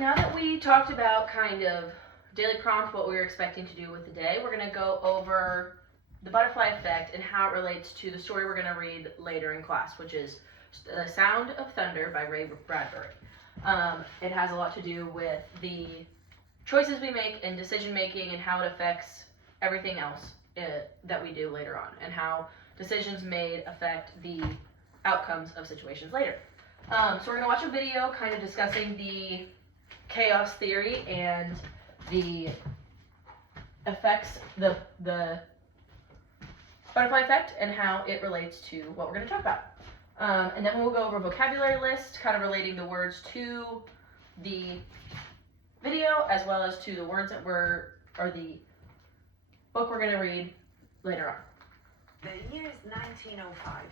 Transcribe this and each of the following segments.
now that we talked about kind of daily prompt, what we were expecting to do with the day, we're going to go over the butterfly effect and how it relates to the story we're going to read later in class, which is The Sound of Thunder by Ray Bradbury. It has a lot to do with the choices we make and decision making and how it affects everything else that we do later on, and how decisions made affect the outcomes of situations later. So we're going to watch a video kind of discussing the chaos theory and the effects, the butterfly effect, and how it relates to what we're going to talk about. And then we'll go over a vocabulary list, kind of relating the words to the video, as well as to the words that or the book we're going to read later on. The year is 1905.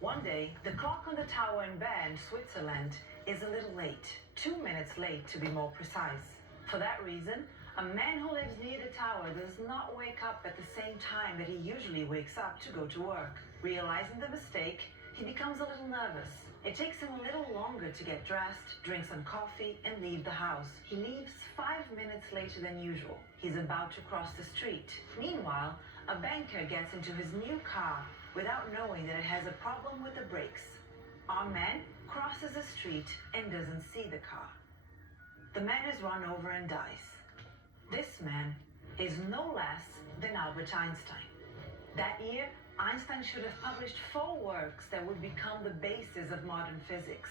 One day, the clock on the tower in Bern, Switzerland, is a little late. 2 minutes late, to be more precise. For that reason, a man who lives near the tower does not wake up at the same time that he usually wakes up to go to work. Realizing the mistake, he becomes a little nervous. It takes him a little longer to get dressed, drink some coffee, and leave the house. He leaves 5 minutes later than usual. He's about to cross the street. Meanwhile, a banker gets into his new car without knowing that it has a problem with the brakes. Our man crosses the street and doesn't see the car. The man is run over and dies. This man is no less than Albert Einstein. That year, Einstein should have published 4 works that would become the basis of modern physics.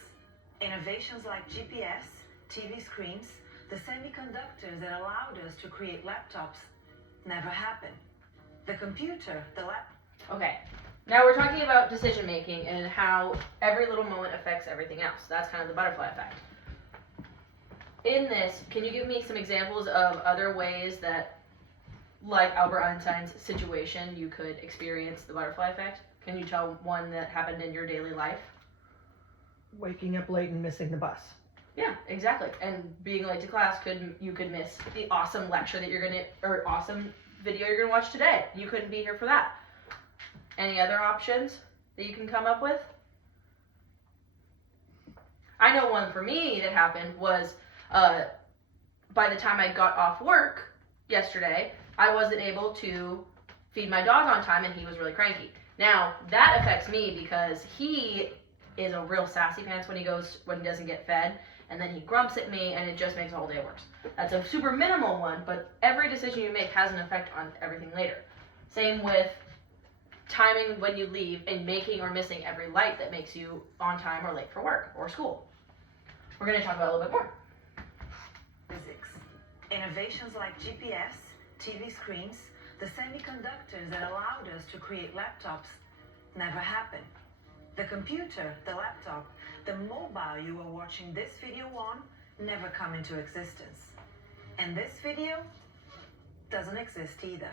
Innovations like GPS, TV screens, the semiconductors that allowed us to create laptops never happened. The computer, Okay, now we're talking about decision making and how every little moment affects everything else. That's kind of the butterfly effect. In this, can you give me some examples of other ways that, like Albert Einstein's situation, you could experience the butterfly effect? Can you tell one that happened in your daily life? Waking up late and missing the bus. Yeah, exactly. And being late to class, you could miss the awesome lecture that or awesome video you're gonna watch today. You couldn't be here for that. Any other options that you can come up with? I know one for me that happened was by the time I got off work yesterday, I wasn't able to feed my dog on time and he was really cranky. Now, that affects me because he is a real sassy pants when he doesn't get fed, and then he grumps at me and it just makes the whole day worse. That's a super minimal one, but every decision you make has an effect on everything later. Same with timing when you leave and making or missing every light that makes you on time or late for work or school. We're going to talk about it a little bit more. physics. Innovations like GPS, TV screens, the semiconductors that allowed us to create laptops never happened. The computer, the laptop, the mobile you are watching this video on never come into existence. And this video doesn't exist either.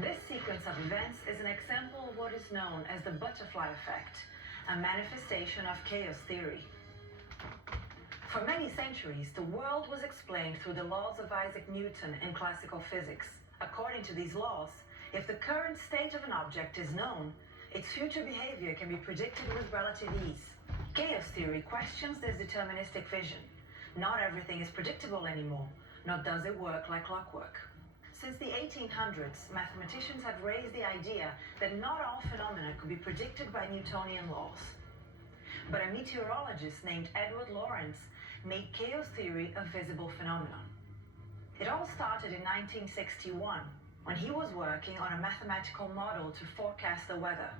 This sequence of events is an example of what is known as the butterfly effect, a manifestation of chaos theory. For many centuries, the world was explained through the laws of Isaac Newton in classical physics. According to these laws, if the current state of an object is known, its future behavior can be predicted with relative ease. Chaos theory questions this deterministic vision. Not everything is predictable anymore, nor does it work like clockwork. Since the 1800s, mathematicians have raised the idea that not all phenomena could be predicted by Newtonian laws. But a meteorologist named Edward Lorenz made chaos theory a visible phenomenon. It all started in 1961, when he was working on a mathematical model to forecast the weather.